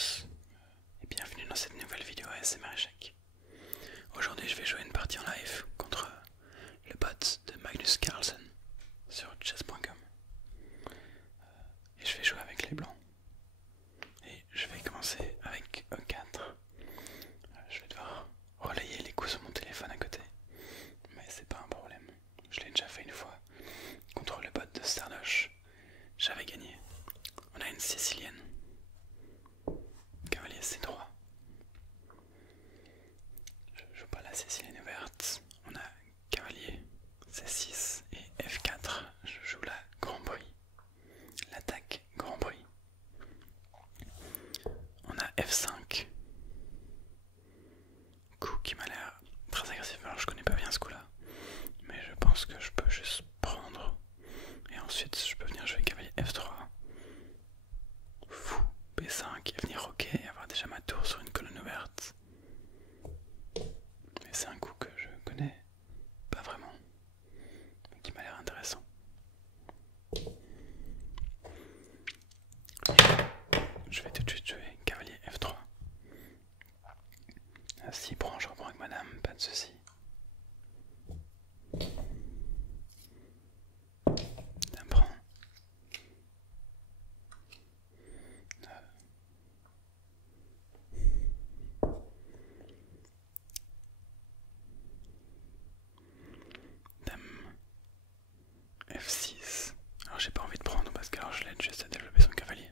tous et bienvenue dans cette nouvelle vidéo ASMR échec. Aujourd'hui je vais jouer une partie en live contre le bot de Magnus Carlsen sur chess.com et je vais jouer avec les blancs et je vais commencer avec E4. Je vais devoir relayer les coups sur mon téléphone à côté, mais c'est pas un problème, je l'ai déjà fait une fois contre le bot de Stardosh, j'avais gagné. On a une sicilienne, cavalier C3. Je joue pas la sicilienne ouverte. On a cavalier C6 et F4. Je joue la grand prix. L'attaque grand prix. On a F5. Coup qui m'a l'air très agressif. Alors je connais pas bien ce coup là, mais je pense que je peux juste prendre et ensuite je peux venir jouer cavalier F3. Fou B5 et venir roquer et avoir déjà ma tour sur une colonne ouverte. Mais c'est un coup que je connais pas vraiment, mais qui m'a l'air intéressant. Je vais tout de suite jouer cavalier F3. S'il prend, je reprends avec madame, pas de soucis. Dame prend. Dame F6. Alors j'ai pas envie de prendre parce que alors je l'aide juste à développer son cavalier.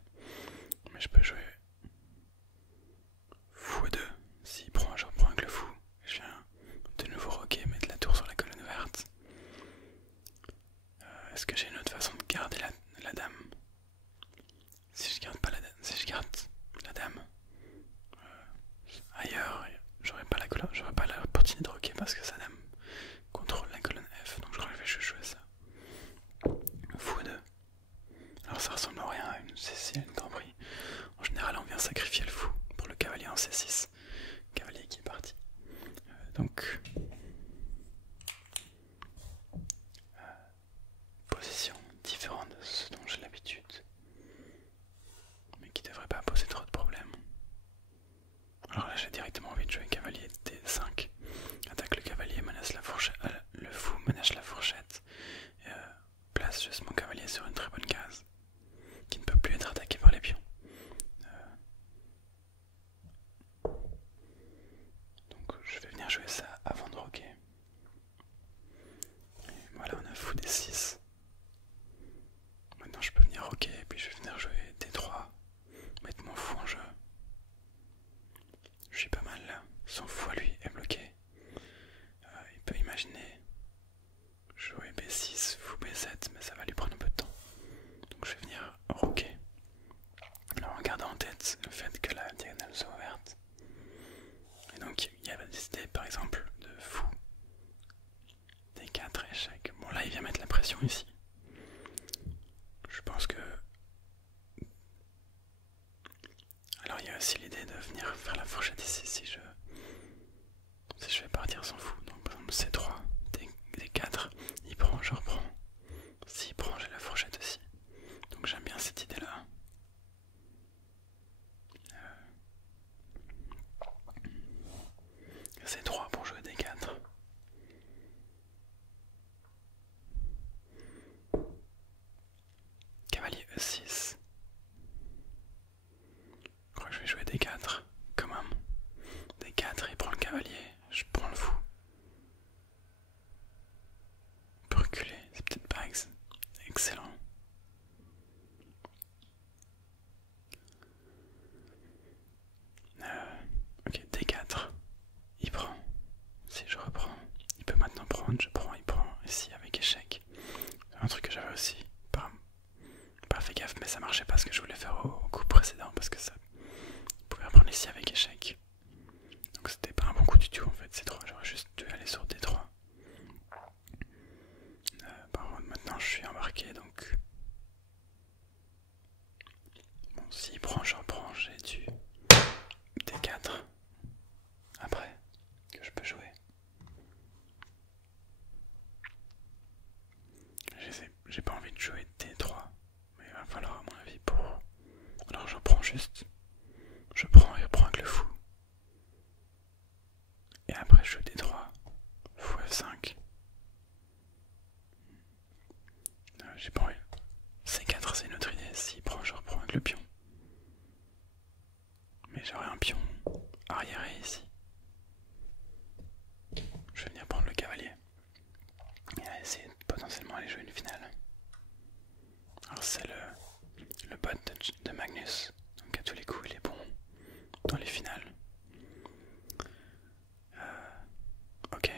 Mais je peux jouer fou E2. S'il prend, je reprends avec le fou. Je viens de nouveau roquer, mettre la tour sur la colonne verte. Est-ce que j'ai une autre façon de garder la dame? Si je garde pas la dame, si je garde la dame ailleurs, j'aurais pas l'opportunité de roquer parce que sa dame contrôle la colonne F, donc je crois que je vais juste jouer ça. Fou 2. Alors ça ressemble à rien à une C6, une grand prix. En général on vient sacrifier le fou pour le cavalier en C6. Cavalier qui est parti. Donc position différente de ce dont j'ai l'habitude, mais qui devrait pas poser trop de problèmes. Alors là j'ai directement envie de jouer cavalier D5. Attaque le cavalier, menace la fourchette, le fou menace la fourchette et place juste mon cavalier sur une très bonne case qui ne peut plus être attaqué par les pions. Donc je vais venir jouer ça avant de roquer. Et voilà, on a fou D6. Maintenant je peux venir roquer et puis je vais venir jouer D3, mettre mon fou en jeu. Je suis pas mal là, son fou à lui est bloqué. Il peut imaginer jouer B6, fou B7, mais ça va lui prendre un peu de temps. Donc je vais venir roquer. Alors en gardant en tête le fait que la diagonale soit ouverte. Et donc il y a des idées par exemple de fou D4 échec. Bon là il vient mettre la pression ici. Je pense que... Alors il y a aussi l'idée de venir faire la fourchette ici si je vais partir sans fou. Donc par exemple C3, D4, il prend, je reprends. S'il prend, j'ai la fourchette aussi. Donc j'aime bien cette idée là. C3 pour jouer D4. Cavalier E6. Je crois que je vais jouer D4 quand même. D4, il prend le cavalier, je prends le fou. Il peut reculer, c'est peut-être pas excellent. Ok, D4, il prend. Si je reprends, il peut maintenant prendre, je prends, il prend ici avec échec. Un truc que j'avais aussi pas fait gaffe, mais ça marchait pas ce que je voulais faire au coup précédent parce que ça pouvait reprendre ici avec échec. Donc c'était pas un bon coup du tout en fait, C3, j'aurais juste dû aller sur D3. Par contre maintenant je suis embarqué donc... Bon, s'il prend, je reprends, j'ai du D4 après que je peux jouer. J'ai pas envie de jouer D3, mais il va falloir à mon avis pour... Alors j'en prends juste. je prends et reprends avec le fou. Et après je joue D3, fou F5. J'ai pas envie. C4 c'est une autre idée, s'il prend je reprends avec le pion. Mais j'aurai un pion arriéré ici. Je vais venir prendre le cavalier. Et essayer de potentiellement aller jouer une finale. Alors c'est le bot de Magnus. Donc à tous les coups il est bon dans les finales. Ok.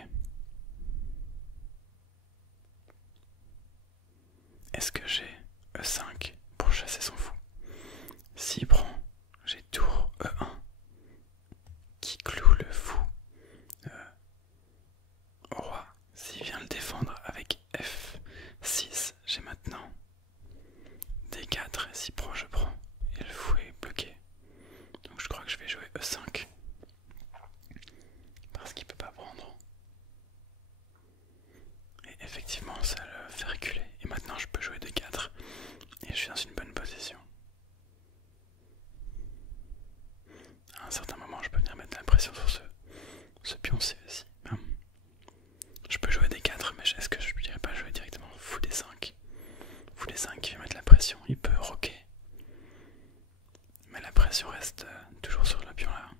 Est-ce que j'ai E5 pour chasser son fou? S'il prend, j'ai tour E1 qui cloue le fou au roi. S'il vient le défendre avec F6, j'ai maintenant D4 et s'il prend, je prends. Et le fou est bloqué. Donc je crois que je vais jouer E5 parce qu'il peut pas prendre. Et effectivement, ça le fait reculer. Et maintenant, je peux jouer D4 et je suis dans une bonne position. À un certain moment, je peux venir mettre la pression sur ce pion C aussi. Je peux jouer D4, mais est-ce que je ne dirais pas jouer directement fou D5? Fou D5 qui va mettre la pression, il peut rocker. Mais la pression reste toujours sur le pion là.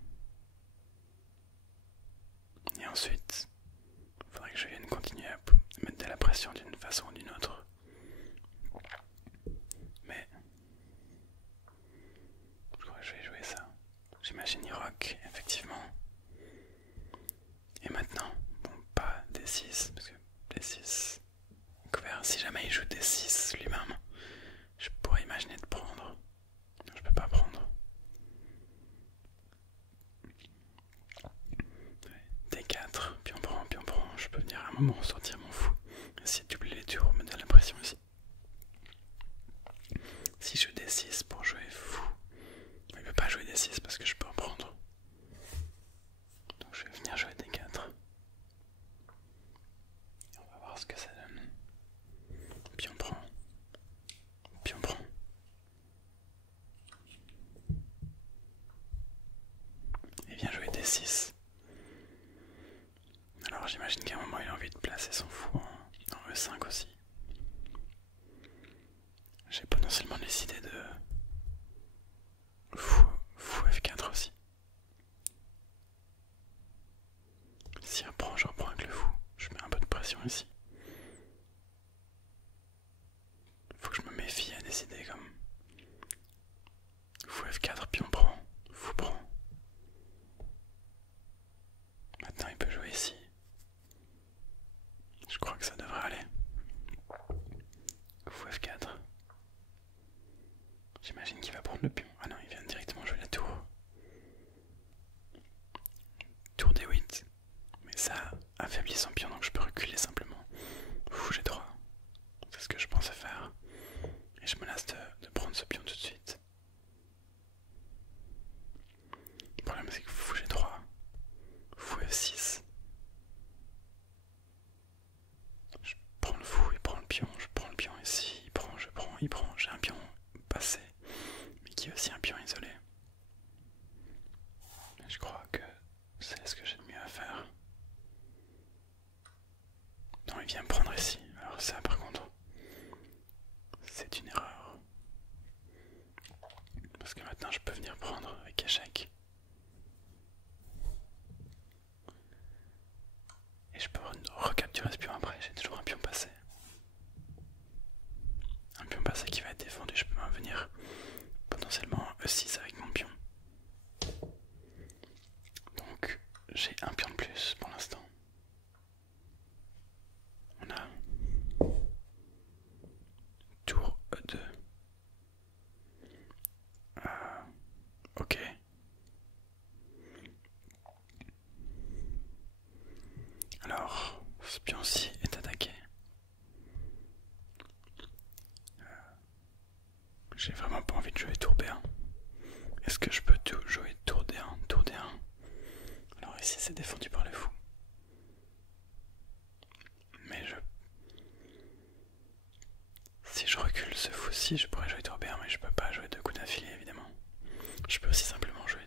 Et ensuite, il faudrait que je vienne continuer à mettre de la pression d'une façon ou d'une autre. Mais je crois que je vais jouer ça. J'imagine il rock, effectivement. Et maintenant, bon, pas D6, parce que D6 couvert. Si jamais il joue D6 lui-même, je pourrais imaginer de prendre. Non, je peux pas prendre. D4, puis on prend, je peux venir à un moment sortir mon fou. Essayer de doubler les tours, mettre de la pression ici. Si je joue D6 pour jouer fou, il peut pas jouer D6 parce que je peux en prendre. Donc je vais venir jouer D4. Et on va voir ce que ça donne. Puis on prend. Puis on prend. Et vient jouer D6. Alors j'imagine qu'à un moment il a envie de placer son fou en E5 aussi. J'ai potentiellement décidé de fou F4 aussi. Si reprend, je reprends avec le fou. Je mets un peu de pression ici. Faut que je me méfie à décider comme fou F4 puis on prend, fou prend. Maintenant il peut jouer ici. Je crois que ça devrait aller. Fou F4. J'imagine qu'il va prendre le pion. Ah non, il vient directement jouer la tour. Tour D8. Mais ça affaiblit son pion, donc je peux reculer simplement. Fou G3. C'est ce que je pensais faire. Et je menace de prendre ce pion tout de suite. Le problème c'est que fou G3. Fou F6. Je prends le fou, il prend le pion, je prends le pion ici, il prend, je prends, il prend. J'ai un pion passé, mais qui est aussi un pion isolé. Je crois que c'est ce que j'ai de mieux à faire. Non, il vient me prendre ici. Alors ça par contre, c'est une erreur. Parce que maintenant je peux venir prendre avec échec. Et je peux recapturer ce pion après, j'ai toujours un pion passé. Un pion passé qui va être défendu, je peux même venir potentiellement E6 avec mon pion. Donc j'ai un pion de plus pour l'instant. On a tour E2. Ok. Alors, ce pion-ci est attaqué. J'ai vraiment pas envie de jouer tour B1. Est-ce que je peux tout jouer tour D1, tour D1? Alors ici c'est défendu par le fou. Mais si je recule ce fou-ci, je pourrais jouer tour B1, mais je peux pas jouer deux coups d'affilée évidemment. Je peux aussi simplement jouer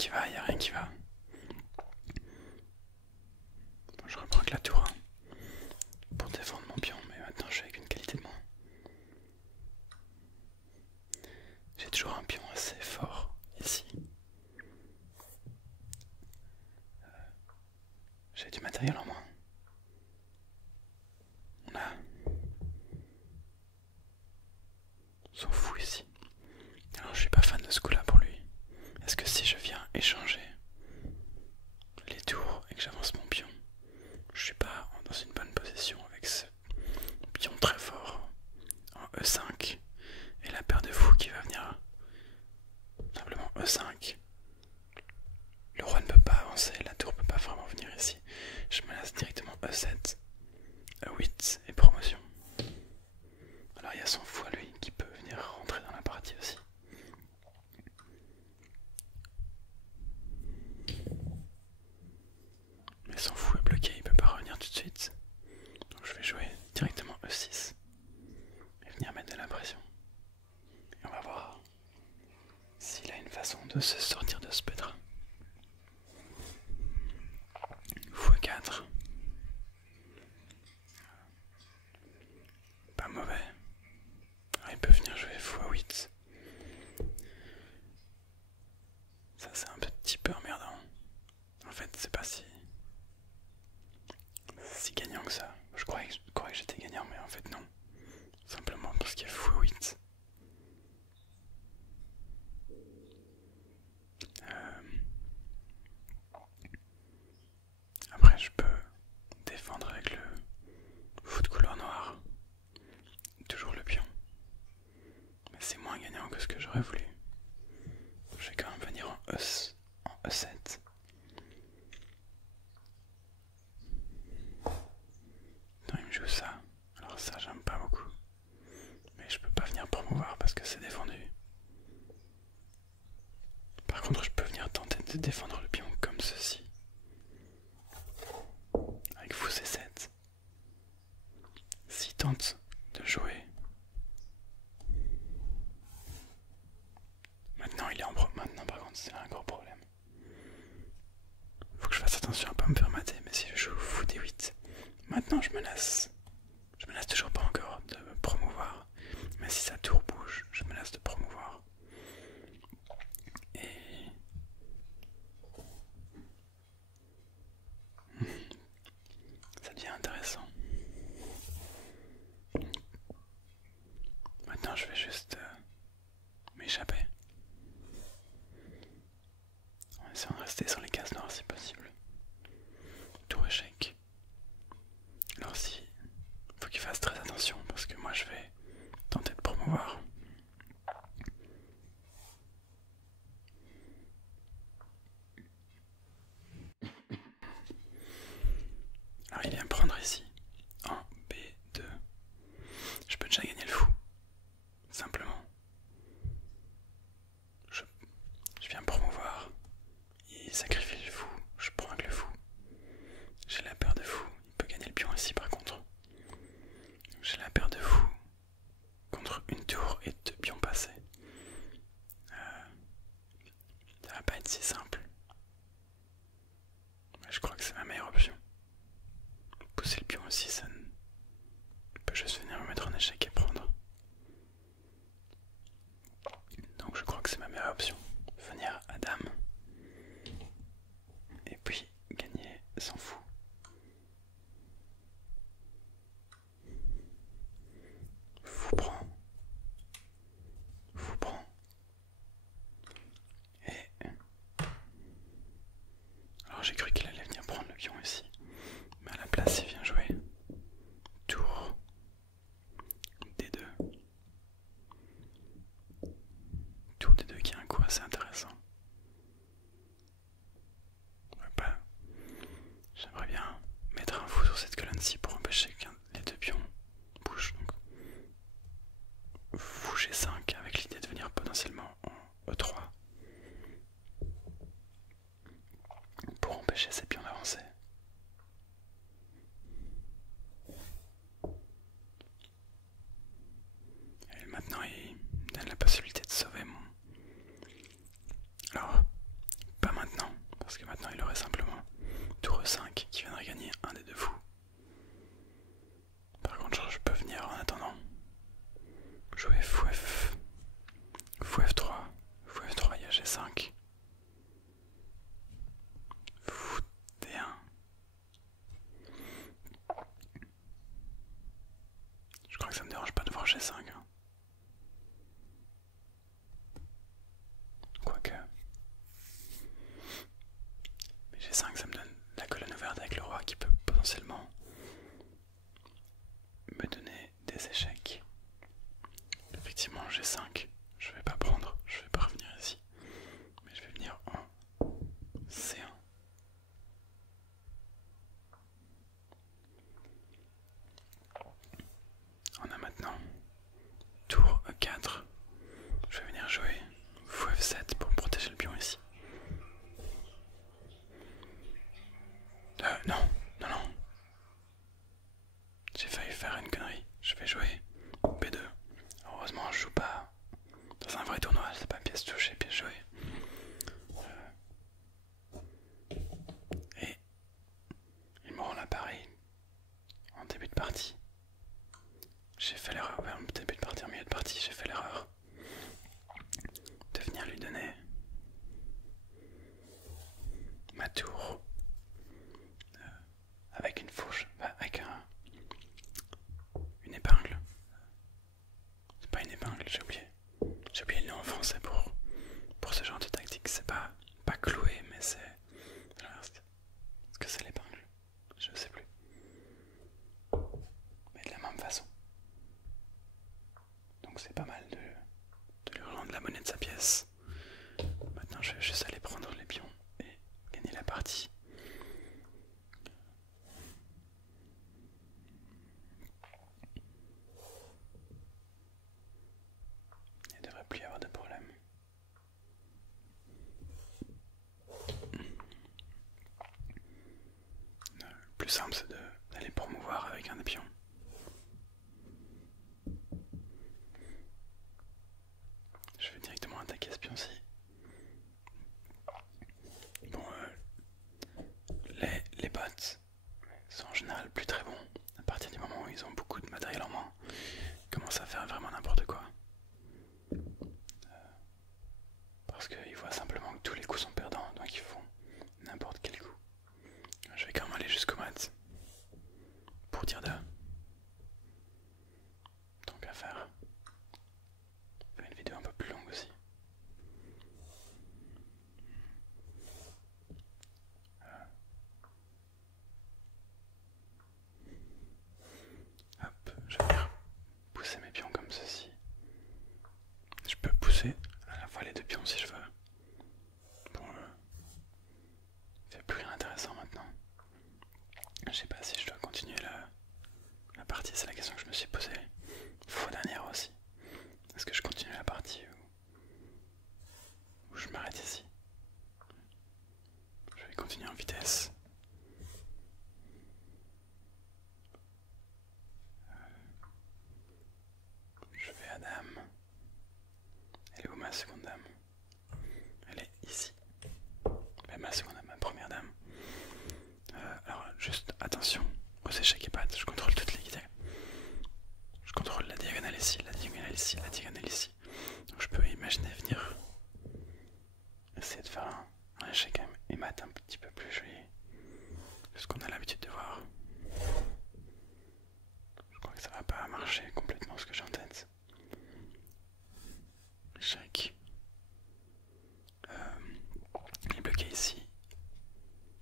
qui va, y a rien qui va. Bon, je reprends que la tour 1 pour défendre mon pion, mais maintenant je suis avec une qualité de moins. J'ai toujours un pion assez fort ici. J'ai du matériel en moins. On s'en fout ici. Alors je suis pas fan de ce coup là pour lui. Est-ce que si je viens échanger les tours et que j'avance mon pion, je suis pas dans une bonne position avec ce pion très fort en E5 et la paire de fous qui va venir simplement E5. Le roi ne peut pas avancer, la tour peut pas vraiment venir ici. Je me laisse directement E7, E8 et promotion. Alors il y a son fou à lui qui peut venir rentrer dans la partie aussi. Mais son fou est bloqué, il peut pas revenir tout de suite. Donc je vais jouer directement E6 et venir mettre de la pression. Et on va voir s'il a une façon de se sortir de ce pétrin. Fou A4. Pas mauvais. Alors il peut venir jouer fou A8. Ça c'est un petit peu emmerdant. En fait c'est pas si gagnant que ça. Je croyais que j'étais gagnant mais en fait non. Simplement parce qu'il y a fou A8. Après je peux défendre avec le fou de couleur noire. Toujours le pion. Mais c'est moins gagnant que ce que j'aurais voulu. Je vais quand même venir en E7. Non, il me joue ça. Alors ça j'aime pas beaucoup. Mais je peux pas venir promouvoir parce que c'est défendu. Par contre je peux venir tenter de défendre le pion comme ceci. Avec fou C7. S'il tente de jouer. Maintenant il est en pro. Maintenant par contre c'est un gros problème. Faut que je fasse attention à pas me faire mater, mais si je joue fou D8, maintenant je menace toujours pas encore de me promouvoir. Mais si sa tour bouge, je menace de promouvoir. Et ça devient intéressant. Maintenant je vais juste m'échapper. On va essayer de rester sur les cases noires si possible. Tour échec. Alors si, faut qu'il fasse très attention parce que moi je vais tenter de promouvoir. Alors il vient prendre ici, en B2. Je peux déjà gagner le fou, simplement. Je viens promouvoir, il sacrifie le fou, je prends avec le fou. J'ai la paire de fou, il peut gagner le pion ici par contre. J'ai la paire de fou contre une tour et 2 pions passés. Ça va pas être si simple. Mais je crois que c'est ma meilleure option. Pousser le pion aussi, ça peut juste venir me mettre en échec et prendre. Donc je crois que c'est ma meilleure option. Venir à dame. Et puis gagner sans fou. Fou prend. Fou prend. Et alors j'ai cru qu'il allait venir prendre le pion ici. Mais à la place il vient jouer tour D2. Tour D2 qui a un coup assez monnaie de sa pièce. Maintenant je vais juste aller prendre les pions et gagner la partie. Il ne devrait plus y avoir de problème. Le plus simple c'est d'aller promouvoir avec un des pions. Je vais directement attaquer ce pion-ci. Bon, les bots sont en général plus très bons. À partir du moment où ils ont beaucoup de matériel en main, ils commencent à faire vraiment n'importe quoi. Parce qu'ils voient simplement que tous les coups sont perdants, donc ils font n'importe quel coup. Je vais quand même aller jusqu'au mat pour dire deux. Donc à faire. Une vidéo un peu plus longue aussi. Hop, je vais venir pousser mes pions comme ceci. Je peux pousser à la fois les deux pions si je veux. Bon, il fait plus rien d'intéressant maintenant. Je sais pas si je dois continuer la partie, c'est la question que je me suis posée. Fois dernière aussi. Est-ce que je continue la partie ou je m'arrête ici? Je vais continuer en vitesse. Je vais à dame. Elle est où ma seconde dame? Elle est ici. Mais ma seconde dame, ma première dame. Alors juste attention aux échecs et pattes, je contrôle toutes les guides. Je contrôle la diagonale ici, la diagonale ici, la diagonale ici. Donc je peux imaginer venir essayer de faire un échec et mat un petit peu plus joli que ce qu'on a l'habitude de voir. Je crois que ça va pas marcher complètement ce que j'ai en tête. Échec. Il est bloqué ici.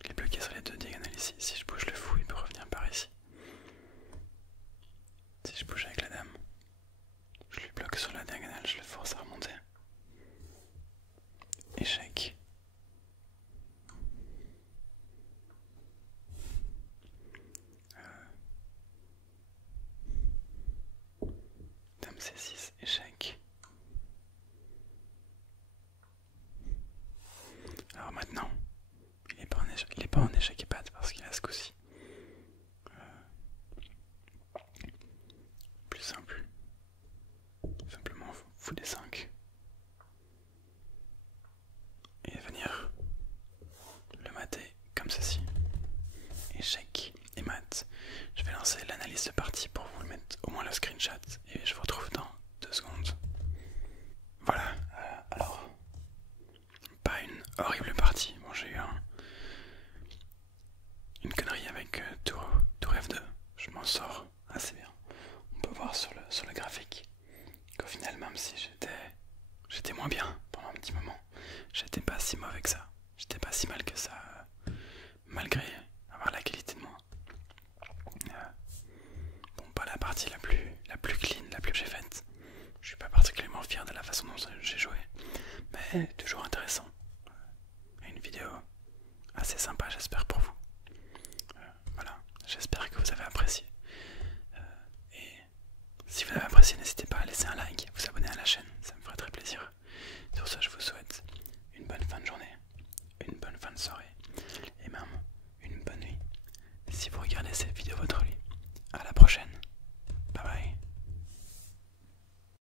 Il est bloqué sur les deux diagonales ici. Si je bouge le fou, il peut revenir par ici. Si je bouge avec la dame, je lui bloque sur la diagonale, je le force à remonter. Échec. Dame C6, échec. Alors maintenant, il est pas en échec et patte parce qu'il a ce coup-ci. Plus simple. Simplement fou des 5. Et venir le mater comme ceci. Échec et mat. Je vais lancer l'analyse de partie pour vous mettre au moins le screenshot et je vous retrouve dans 2 secondes. Voilà, alors, pas une horrible partie. Bon, j'ai eu une connerie avec tour F2. Je m'en sors assez bien. On peut voir sur le graphique qu'au final, même si j'étais moins bien pendant un petit moment, j'étais pas si mauvais que ça. J'étais pas si mal que ça, malgré avoir la qualité de moi. Bon, pas la partie la plus clean, la plus que j'ai faite. Je suis pas particulièrement fier de la façon dont j'ai joué, mais toujours intéressant. Une vidéo assez sympa, j'espère pour vous. Voilà, j'espère que vous avez apprécié. Et si vous avez apprécié, n'hésitez pas à laisser un like, vous abonner à la chaîne, ça me ferait très plaisir. Sur ce, je vous souhaite une bonne fin de journée, une bonne fin de soirée, et même une bonne nuit. Si vous regardez cette vidéo